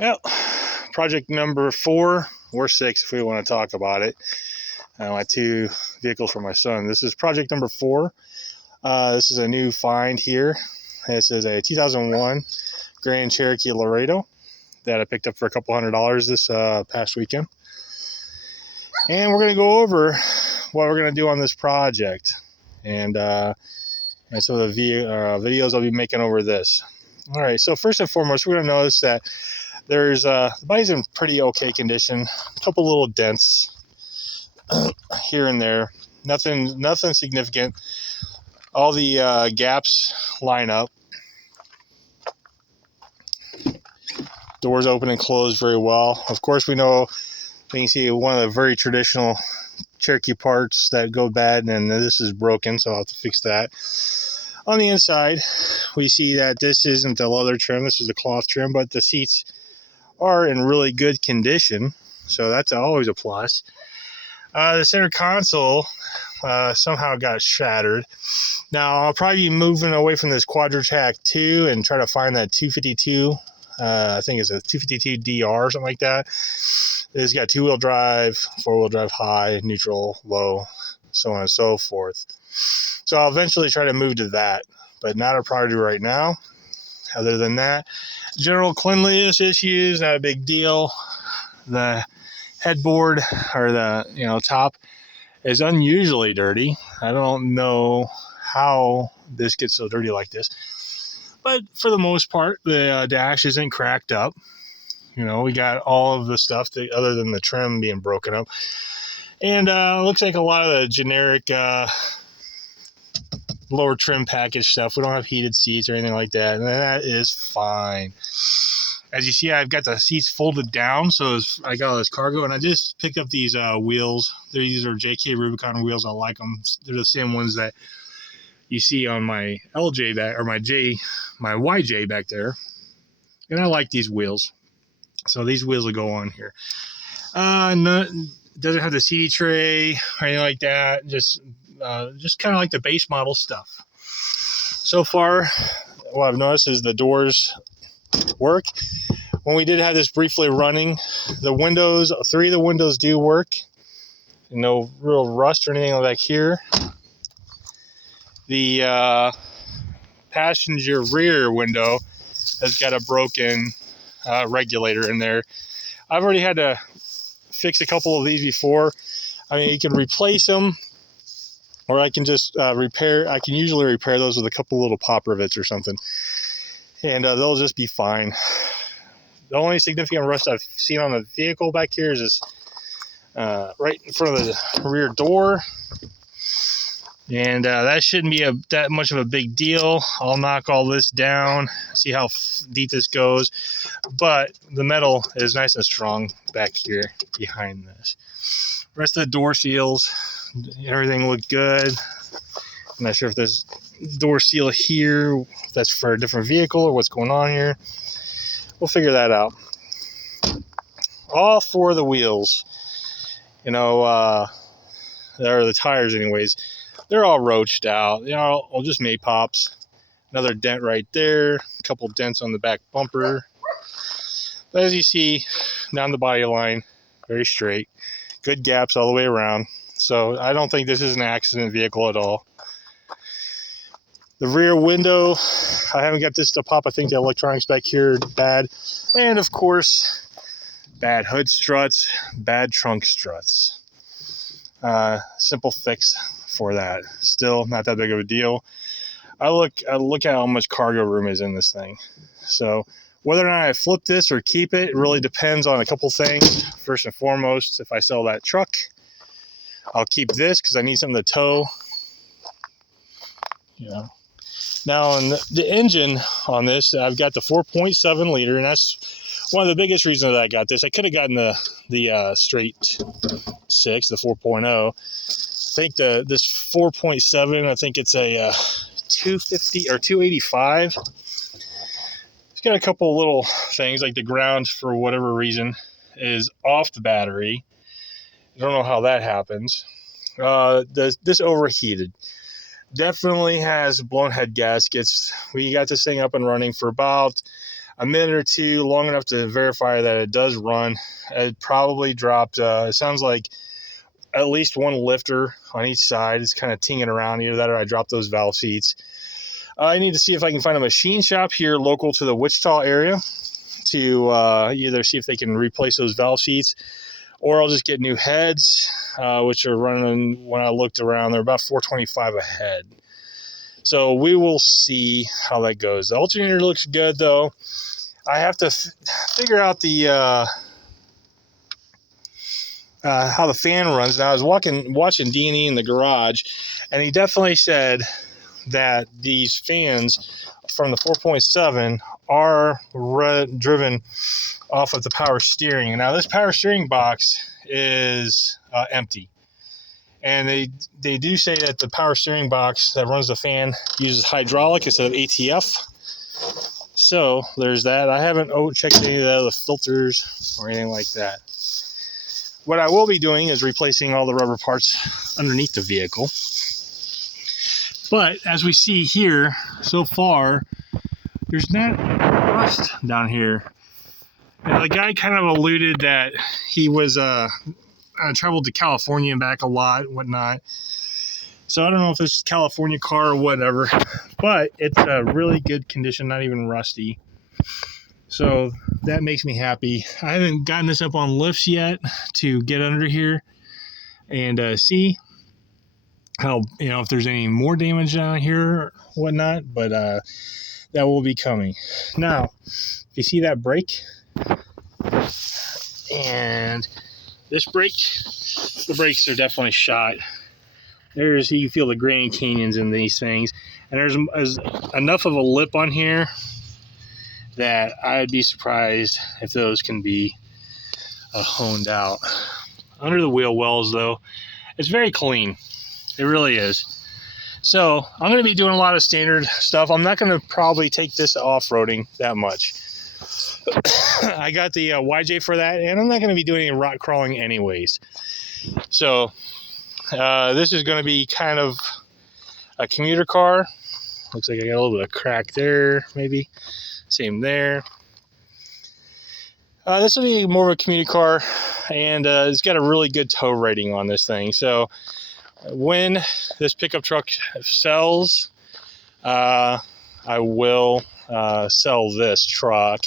Well, project number 4 or 6, if we want to talk about it. My 2 vehicles for my son. This is project number 4. This is a new find here. This is a 2001 Grand Cherokee Laredo that I picked up for a couple $100 this past weekend. And we're going to go over what we're going to do on this project and some of the videos I'll be making over this. All right, so first and foremost, we're going to notice that there's the body's in pretty okay condition. A couple little dents here and there. Nothing significant. All the gaps line up. Doors open and close very well. Of course, we can see one of the very traditional Cherokee parts that go bad, and this is broken, so I'll have to fix that. On the inside, we see that this isn't the leather trim, this is the cloth trim, but the seats are in really good condition, so that's always a plus. The center console somehow got shattered. Now, I'll probably be moving away from this Quadra-Tac 2 and try to find that 252. I think it's a 252 DR or something like that. It's got 2-wheel drive, 4-wheel drive high, neutral, low, so on and so forth. So I'll eventually try to move to that, but not a priority right now. Other than that, general cleanliness issues, not a big deal. The headboard or the top is unusually dirty. I don't know how this gets so dirty like this, but for the most part, the dash isn't cracked up. We got all of the stuff other than the trim being broken up, and looks like a lot of the generic lower trim package stuff. We don't have heated seats or anything like that, and that is fine. As you see, I've got the seats folded down, so I got all this cargo, and I just picked up these wheels. These are JK Rubicon wheels. I like them. They're the same ones that you see on my LJ back, or my YJ back there, and I like these wheels. So these wheels will go on here. Doesn't have the CD tray or anything like that. Just kind of like the base model stuff. So far, what I've noticed is the doors work. When we did have this briefly running, 3 of the windows do work. No real rust or anything like here. The passenger rear window has got a broken regulator in there. I've already had to fix a couple of these before. I mean, you can replace them, or I can just I can usually repair those with a couple little pop rivets or something, and they'll just be fine. The only significant rust I've seen on the vehicle back here is this right in front of the rear door. And that shouldn't be that much of a big deal. I'll knock all this down, see how deep this goes. But the metal is nice and strong back here behind this. The rest of the door seals, everything looked good. I'm not sure if there's door seal here, if that's for a different vehicle or what's going on here. We'll figure that out. All 4 of the wheels, or the tires anyways, they're all roached out. They're all just Maypops. Another dent right there. A couple dents on the back bumper. But as you see, down the body line, very straight. Good gaps all the way around. So I don't think this is an accident vehicle at all. The rear window, I haven't got this to pop. I think the electronics back here are bad. And of course, bad hood struts, bad trunk struts. Simple fix for that. Still not that big of a deal. I look at how much cargo room is in this thing. So whether or not I flip this or keep it really depends on a couple things. First and foremost, if I sell that truck, I'll keep this because I need something to tow. Now on the engine on this, I've got the 4.7 liter, and that's one of the biggest reasons that I got this. I could have gotten the straight 6, the 4.0. I think this 4.7, I think it's a 250 or 285. It's got a couple little things, like the ground, for whatever reason, is off the battery. I don't know how that happens. This overheated. Definitely has blown head gaskets. We got this thing up and running for about a minute or two, long enough to verify that it does run. It probably dropped, it sounds like at least one lifter on each side. It's kind of tinging around. Either that or I dropped those valve seats. I need to see if I can find a machine shop here local to the Wichita area to either see if they can replace those valve seats, or I'll just get new heads, which are running, when I looked around, they're about $425 a head. So we will see how that goes. The alternator looks good, though. I have to figure out the how the fan runs. Now, I was watching D&E in the garage, and he definitely said that these fans from the 4.7 are driven off of the power steering. Now, this power steering box is empty. And they do say that the power steering box that runs the fan uses hydraulic instead of ATF. So there's that. I haven't checked any of the other filters or anything like that. What I will be doing is replacing all the rubber parts underneath the vehicle. But as we see here, so far, there's not rust down here. Now, the guy kind of alluded that he was traveled to California and back a lot, whatnot. So I don't know if it's a California car or whatever, but it's a really good condition, not even rusty. So that makes me happy. I haven't gotten this up on lifts yet to get under here and see how, if there's any more damage down here or whatnot, but that will be coming. Now, you see that brake? And this brake, the brakes are definitely shot. You can feel the Grand Canyons in these things. And there's enough of a lip on here that I'd be surprised if those can be honed out. Under the wheel wells, though, it's very clean. It really is. So I'm going to be doing a lot of standard stuff. I'm not going to probably take this off-roading that much. I got the YJ for that, and I'm not going to be doing any rock crawling anyways. So this is going to be kind of a commuter car. Looks like I got a little bit of crack there, maybe. Same there. This will be more of a commuter car, and it's got a really good tow rating on this thing. So when this pickup truck sells, I will sell this truck.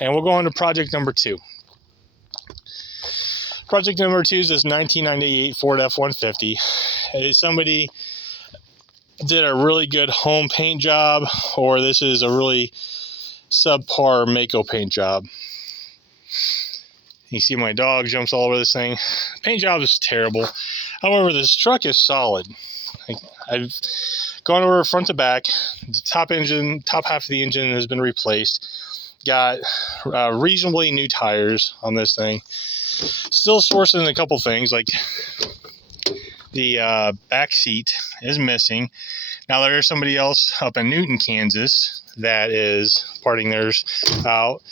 And we'll go on to project number 2. Project number 2 is this 1998 Ford F-150. Somebody did a really good home paint job, or this is a really subpar Mako paint job. You see my dog jumps all over this thing. Paint job is terrible. However, this truck is solid. I've gone over front to back. The top half of the engine has been replaced. Got reasonably new tires on this thing. Still sourcing a couple things, like the back seat is missing. Now there is somebody else up in Newton, Kansas that is parting theirs out.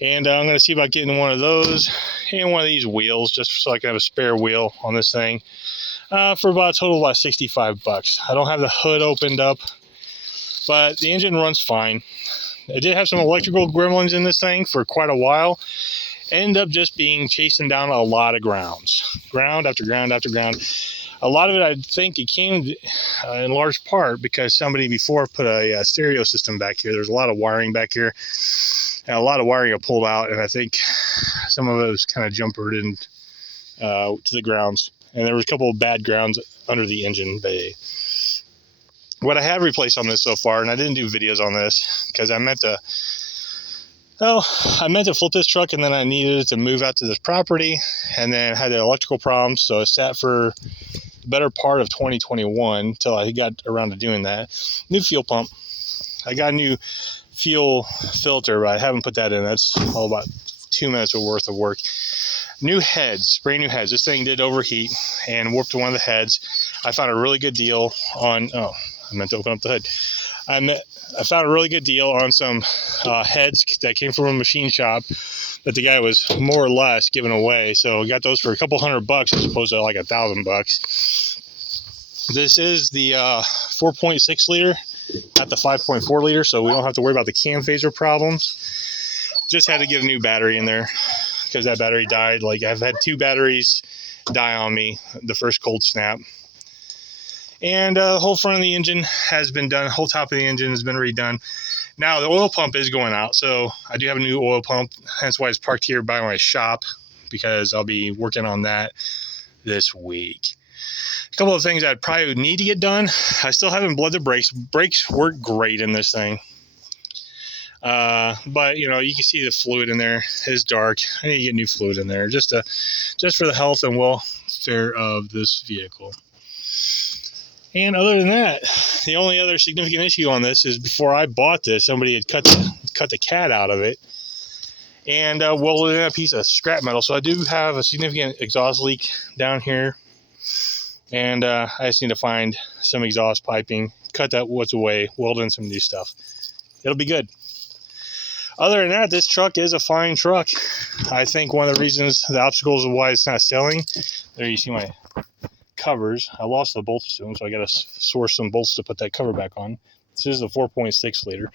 And I'm going to see about getting one of those and one of these wheels, just so I can have a spare wheel on this thing, for about a total of about $65. I don't have the hood opened up, but the engine runs fine. I did have some electrical gremlins in this thing for quite a while. Ended up just chasing down a lot of ground after ground after ground. A lot of it, I think, it came in large part because somebody before put a stereo system back here. There's a lot of wiring back here, and a lot of wiring got pulled out, and I think some of it was kind of jumpered in to the grounds. And there was a couple of bad grounds under the engine bay. What I have replaced on this so far, and I didn't do videos on this because I meant to flip this truck, and then I needed it to move out to this property, and then had the electrical problems, so it sat for the better part of 2021 until I got around to doing that. New fuel pump. I got a new fuel filter, but I haven't put that in. That's all about 2 minutes worth of work. New heads, brand new heads. This thing did overheat and warped one of the heads. I found a really good deal on, I meant to open up the hood. I found a really good deal on some heads that came from a machine shop that the guy was more or less giving away. So I got those for a couple $100 as opposed to like $1,000. This is the 4.6 liter at the 5.4 liter, so we don't have to worry about the cam phaser problems. Just had to get a new battery in there because that battery died. Like, I've had 2 batteries die on me the first cold snap. And the whole front of the engine has been done. The whole top of the engine has been redone. Now the oil pump is going out, so I do have a new oil pump. That's why it's parked here by my shop, because I'll be working on that this week. A couple of things I'd probably need to get done. I still haven't bled the brakes. Brakes work great in this thing. But you know, you can see the fluid in there is dark. I need to get new fluid in there just for the health and welfare of this vehicle. And other than that, the only other significant issue on this is before I bought this, somebody had cut the cat out of it and welded in a piece of scrap metal. So I do have a significant exhaust leak down here, and I just need to find some exhaust piping, cut that what's away, weld in some new stuff. It'll be good. Other than that, this truck is a fine truck. I think one of the reasons, the obstacles of why it's not selling, there you see my covers. I lost the bolts to them, so I got to source some bolts to put that cover back on. This is a 4.6 liter.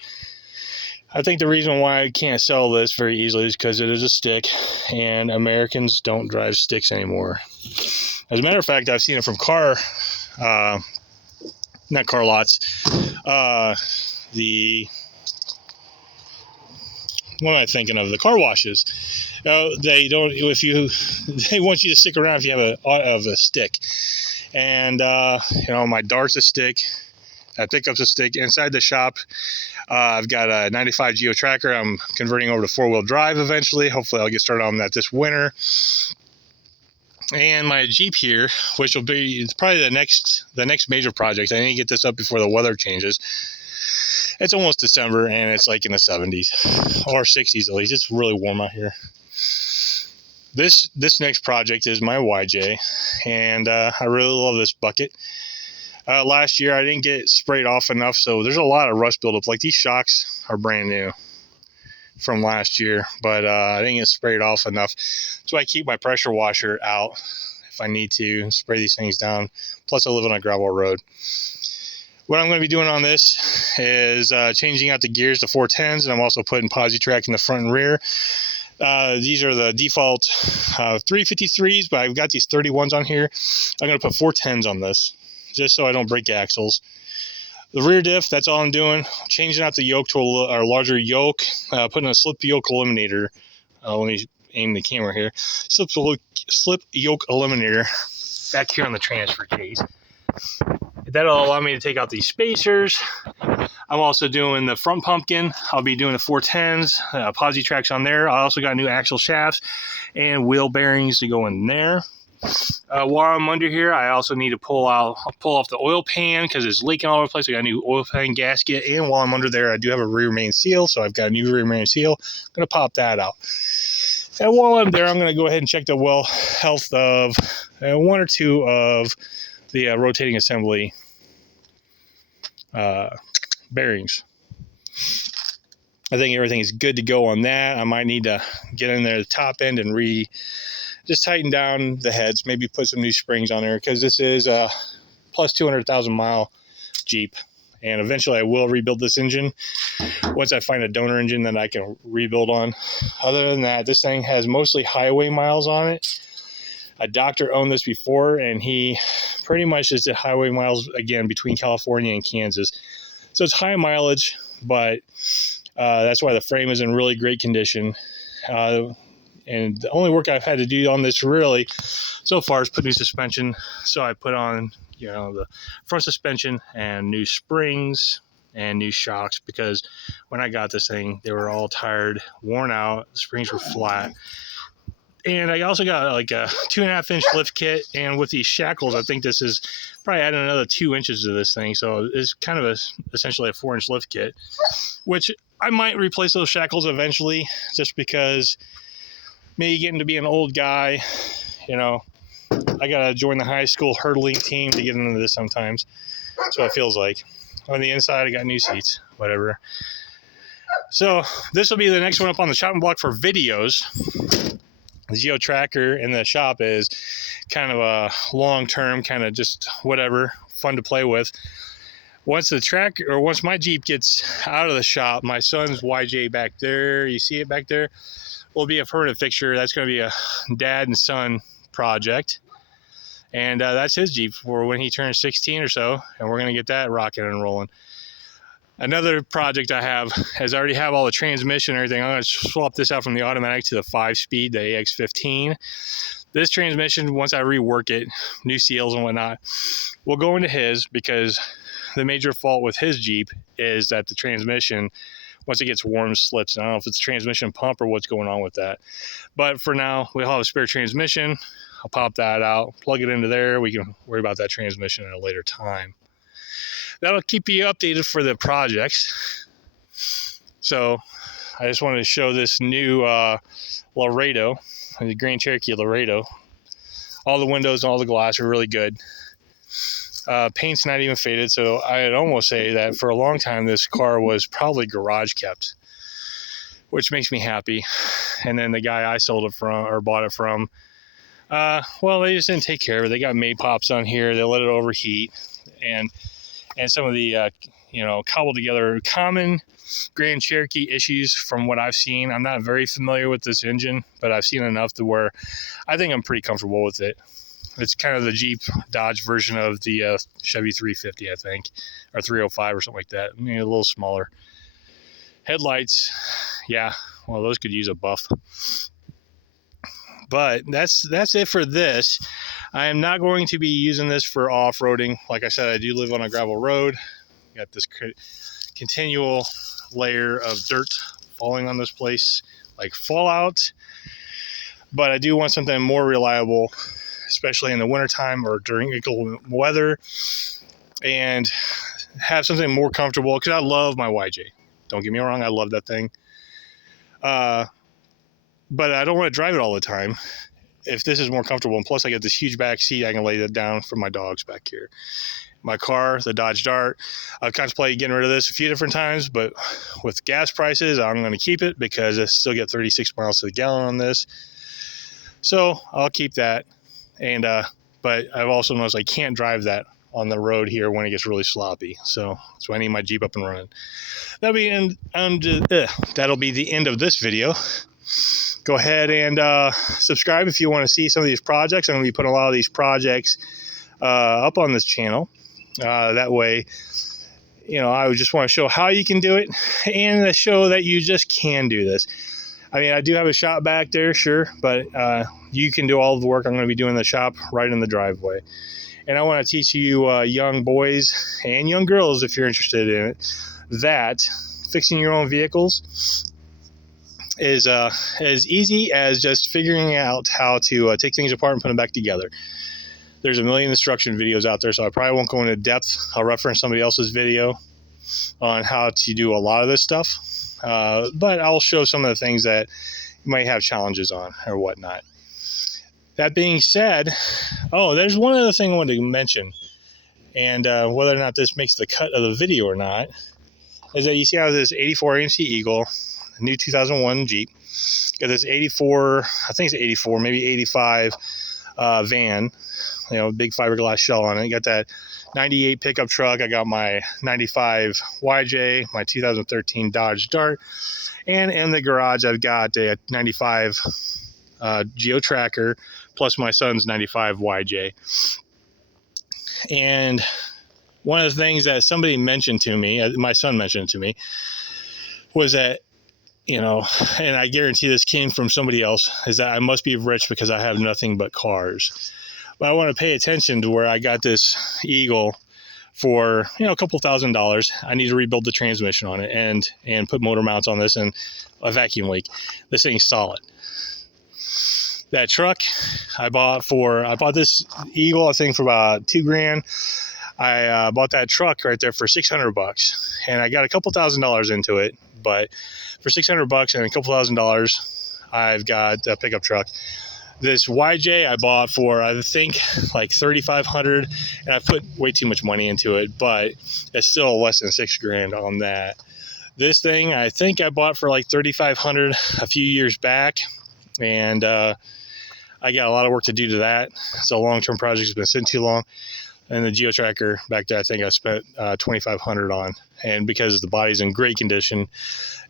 I think the reason why I can't sell this very easily is because it is a stick, and Americans don't drive sticks anymore. As a matter of fact, I've seen it from not car lots, what am I thinking of? The car washes. They don't. They want you to stick around if you have a stick. And you know, my Dart's a stick. That pickup's a stick. Inside the shop, I've got a 95 Geo Tracker. I'm converting over to 4-wheel drive eventually. Hopefully, I'll get started on that this winter. And my Jeep here, which will be, it's probably the next major project. I need to get this up before the weather changes. It's almost December, and it's like in the 70s or 60s at least. It's really warm out here. This next project is my YJ, and I really love this bucket. Last year, I didn't get it sprayed off enough, so there's a lot of rust buildup. Like, these shocks are brand new from last year, but I didn't get sprayed off enough. So I keep my pressure washer out if I need to spray these things down. Plus, I live on a gravel road. What I'm going to be doing on this is changing out the gears to 410s, and I'm also putting Posi-Track in the front and rear. These are the default 353s, but I've got these 31s on here. I'm going to put 410s on this, just so I don't break axles. The rear diff, that's all I'm doing. Changing out the yoke to a larger yoke, putting a slip yoke eliminator. Let me aim the camera here. Slip yoke eliminator back here on the transfer case. That'll allow me to take out these spacers. I'm also doing the front pumpkin. I'll be doing the 410s, Posi-Tracks on there. I also got new axle shafts and wheel bearings to go in there. While I'm under here, I also need to pull off the oil pan because it's leaking all over the place. I got a new oil pan gasket, and while I'm under there, I do have a rear main seal, so I've got a new rear main seal. I'm going to pop that out. And while I'm there, I'm going to go ahead and check the well health of 1 or 2 of the rotating assembly bearings. I think everything is good to go on that. I might need to get in there at the top end and just tighten down the heads, maybe put some new springs on there, because this is a plus 200,000 mile Jeep, and eventually I will rebuild this engine once I find a donor engine that I can rebuild on. Other than that, this thing has mostly highway miles on it. A doctor owned this before, and he pretty much just did highway miles again between California and Kansas. So it's high mileage, but that's why the frame is in really great condition. And the only work I've had to do on this really so far is put new suspension. So I put on, the front suspension and new springs and new shocks, because when I got this thing, they were all tired, worn out. The springs were flat. And I also got like a 2.5-inch lift kit, and with these shackles, I think this is probably adding another 2 inches to this thing. So it's kind of essentially a 4-inch lift kit, which I might replace those shackles eventually, just because me getting to be an old guy, I gotta join the high school hurdling team to get into this sometimes. That's what it feels like. On the inside, I got new seats, whatever. So this will be the next one up on the chopping block for videos. The Geo Tracker in the shop is kind of a long-term, kind of just whatever, fun to play with. once my Jeep gets out of the shop, my son's YJ back there, you see it back there, will be a permanent fixture. That's going to be a dad and son project. And that's his Jeep for when he turns 16 or so. And we're going to get that rocking and rolling. Another project I have is I already have all the transmission and everything. I'm going to swap this out from the automatic to the 5-speed, the AX15. This transmission, once I rework it, new seals and whatnot, will go into his, because the major fault with his Jeep is that the transmission, once it gets warm, slips. I don't know if it's transmission pump or what's going on with that. But for now, we'll have a spare transmission. I'll pop that out, plug it into there. We can worry about that transmission at a later time. That'll keep you updated for the projects. So I just wanted to show this new Laredo, the Grand Cherokee Laredo. All the windows and all the glass are really good. Paint's not even faded, so I'd almost say that for a long time this car was probably garage kept, which makes me happy. And then the guy I sold it from, or bought it from, well, they just didn't take care of it. They got Maypops on here, they let it overheat, and some of the cobbled together common Grand Cherokee issues from what I've seen. I'm not very familiar with this engine, but I've seen enough to where I think I'm pretty comfortable with it. It's kind of the Jeep Dodge version of the Chevy 350, I think, or 305 or something like that. Maybe a little smaller. Headlights, yeah, well, those could use a buff. But that's it for this. I am not going to be using this for off-roading. Like I said, I do live on a gravel road. Got this continual layer of dirt falling on this place, like fallout. But I do want something more reliable, especially in the wintertime or during inclement weather, and have something more comfortable, because I love my YJ. Don't get me wrong, I love that thing. But I don't want to drive it all the time. If this is more comfortable, and plus I get this huge back seat, I can lay that down for my dogs back here. My car, the Dodge Dart, I've contemplated getting rid of this a few different times, but with gas prices, I'm going to keep it because I still get 36 miles to the gallon on this. So I'll keep that. And but I've also noticed I can't drive that on the road here when it gets really sloppy. So that's why I need my Jeep up and running. That'll be the end of this video. Go ahead and subscribe if you want to see some of these projects. I'm going to be putting a lot of these projects up on this channel. That way, I would just want to show how you can do it, and to show that you just can do this. I mean, I do have a shop back there, sure, but you can do all of the work I'm going to be doing in the shop right in the driveway. And I want to teach you young boys and young girls, if you're interested in it, that fixing your own vehicles is as easy as just figuring out how to take things apart and put them back together. There's a million instruction videos out there, so I probably won't go into depth. I'll reference somebody else's video on how to do a lot of this stuff. But I'll show some of the things that you might have challenges on or whatnot. That being said, there's one other thing I wanted to mention, and whether or not this makes the cut of the video or not, is that you see how this 84 AMC Eagle, a new 2001 Jeep, got this 84, I think it's 84, maybe 85 van, big fiberglass shell on it. Got that 98 pickup truck. I got my 95 YJ, my 2013 Dodge Dart, and in the garage I've got a 95 Geo Tracker plus my son's 95 YJ. And one of the things that somebody mentioned to me, my son mentioned to me, was that, and I guarantee this came from somebody else, is that I must be rich because I have nothing but cars. But I want to pay attention to where I got this Eagle for, a couple $1,000s. I need to rebuild the transmission on it and put motor mounts on this and a vacuum leak. This thing's solid. That truck I bought this Eagle, I think, for about $2,000. I bought that truck right there for $600, and I got a couple $1,000s into it. But for $600 and a couple $1,000, I've got a pickup truck. This YJ I bought for, I think, like $3,500, and I put way too much money into it, but it's still less than $6,000 on that. This thing I think I bought for like $3,500 a few years back, and I got a lot of work to do to that. It's a long-term project. It's been sitting too long. And the GeoTracker back there, I think I spent $2,500 on. And because the body's in great condition,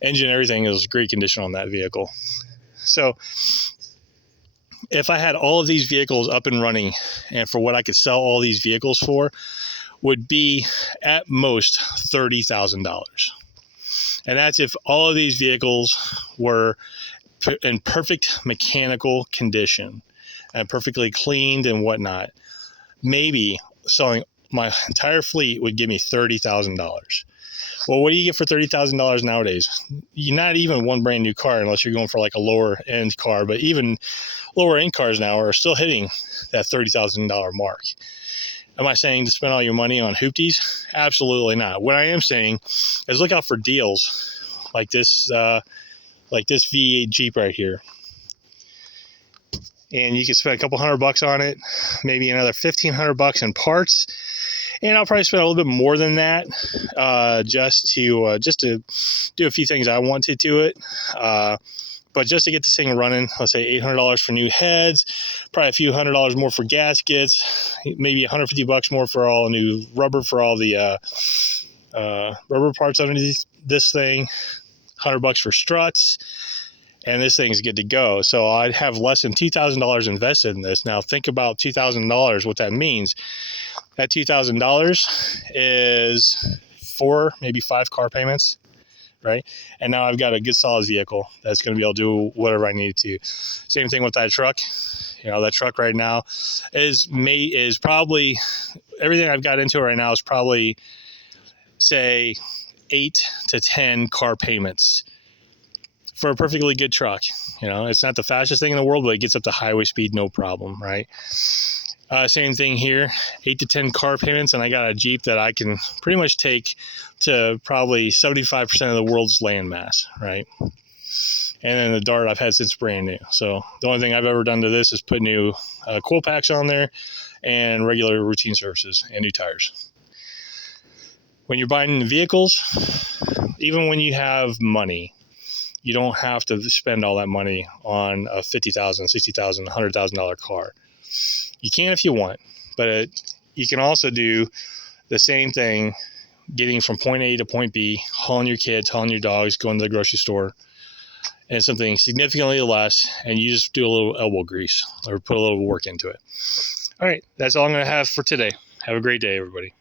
engine, everything is great condition on that vehicle. So if I had all of these vehicles up and running, and for what I could sell all these vehicles for, would be at most $30,000. And that's if all of these vehicles were in perfect mechanical condition and perfectly cleaned and whatnot. Maybe selling my entire fleet would give me $30,000. Well, what do you get for $30,000 nowadays? You're not even one brand new car unless you're going for like a lower end car, but even lower end cars now are still hitting that $30,000 mark. Am I saying to spend all your money on hoopties? Absolutely not. What I am saying is look out for deals like this V8 Jeep right here. And you can spend a couple $100 on it, maybe another $1,500 in parts, and I'll probably spend a little bit more than that, just to do a few things I wanted to it. But just to get this thing running, let's say $800 for new heads, probably a few $100 more for gaskets, maybe $150 more for all new rubber for all the rubber parts underneath this thing, $100 for struts. And this thing's good to go. So I'd have less than $2,000 invested in this. Now think about $2,000, what that means. That $2,000 is 4, maybe 5 car payments, right? And now I've got a good solid vehicle that's going to be able to do whatever I need to. Same thing with that truck. That truck right now is probably, everything I've got into it right now is probably, say, 8 to 10 car payments for a perfectly good truck. It's not the fastest thing in the world, but it gets up to highway speed, no problem, right? Same thing here, 8 to 10 car payments, and I got a Jeep that I can pretty much take to probably 75% of the world's land mass, right? And then the Dart I've had since brand new. So the only thing I've ever done to this is put new coil packs on there and regular routine services and new tires. When you're buying vehicles, even when you have money, you don't have to spend all that money on a $50,000, $60,000, $100,000 car. You can if you want, but you can also do the same thing, getting from point A to point B, hauling your kids, hauling your dogs, going to the grocery store, and something significantly less, and you just do a little elbow grease or put a little work into it. All right, that's all I'm going to have for today. Have a great day, everybody.